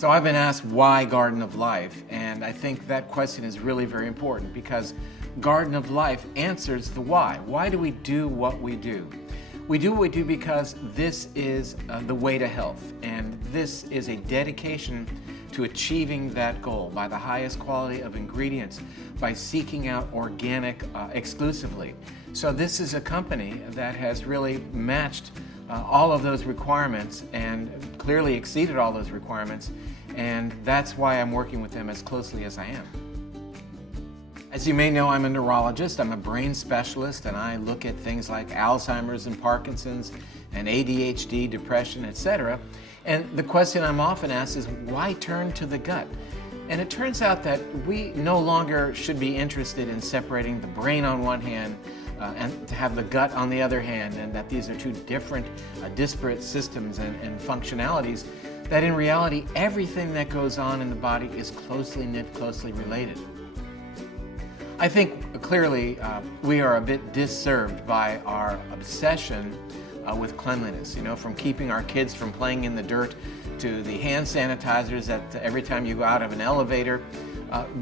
So I've been asked why Garden of Life, and I think that question is really very important because Garden of Life answers the why. Why do we do what we do? We do what we do because this is the way to health, and this is a dedication to achieving that goal by the highest quality of ingredients, by seeking out organic exclusively. So this is a company that has really matched all of those requirements and clearly exceeded all those requirements, and that's why I'm working with them as closely as I am. As you may know, I'm a neurologist, I'm a brain specialist, and I look at things like Alzheimer's and Parkinson's and ADHD, depression, etc. And the question I'm often asked is, why turn to the gut? And it turns out that we no longer should be interested in separating the brain on one hand and to have the gut on the other hand, and that these are two different, disparate systems and functionalities, that in reality, everything that goes on in the body is closely knit, closely related. I think clearly we are a bit disserved by our obsession with cleanliness, from keeping our kids from playing in the dirt to the hand sanitizers that every time you go out of an elevator.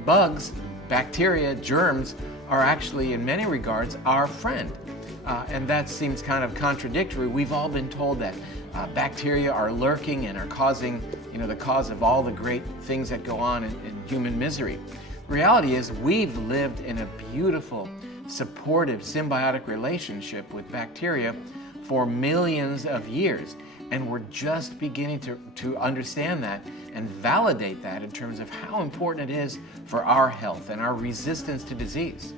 Bugs, bacteria, germs are actually in many regards our friend. And that seems kind of contradictory. We've all been told that bacteria are lurking and are causing, the cause of all the great things that go on in human misery. The reality is we've lived in a beautiful, supportive, symbiotic relationship with bacteria for millions of years, and we're just beginning to understand that and validate that in terms of how important it is for our health and our resistance to disease.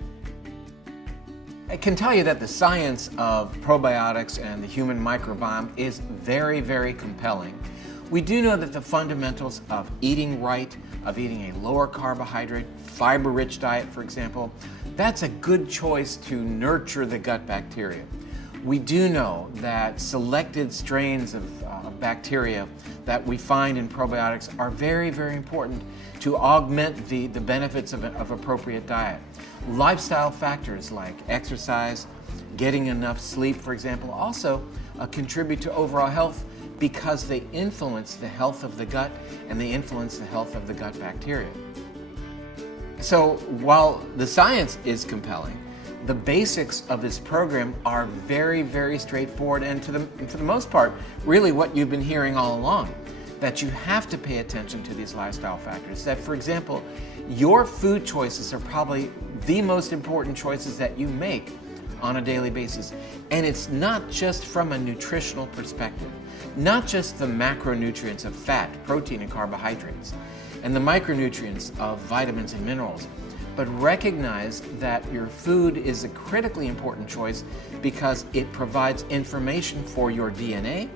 I can tell you that the science of probiotics and the human microbiome is very, very compelling. We do know that the fundamentals of eating right, of eating a lower carbohydrate, fiber-rich diet, for example, that's a good choice to nurture the gut bacteria. We do know that selected strains of bacteria that we find in probiotics are very, very important to augment the benefits of appropriate diet. Lifestyle factors like exercise, getting enough sleep, for example, also contribute to overall health because they influence the health of the gut and they influence the health of the gut bacteria. So while the science is compelling, the basics of this program are very, very straightforward, and for the most part, really what you've been hearing all along, that you have to pay attention to these lifestyle factors. That, for example, your food choices are probably the most important choices that you make on a daily basis. And it's not just from a nutritional perspective, not just the macronutrients of fat, protein, and carbohydrates, and the micronutrients of vitamins and minerals, but recognize that your food is a critically important choice because it provides information for your DNA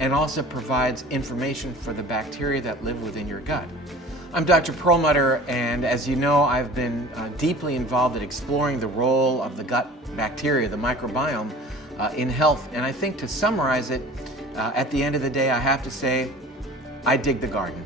and also provides information for the bacteria that live within your gut. I'm Dr. Perlmutter, and as you know, I've been deeply involved in exploring the role of the gut bacteria, the microbiome, in health. And I think to summarize it, at the end of the day, I have to say, I dig the garden.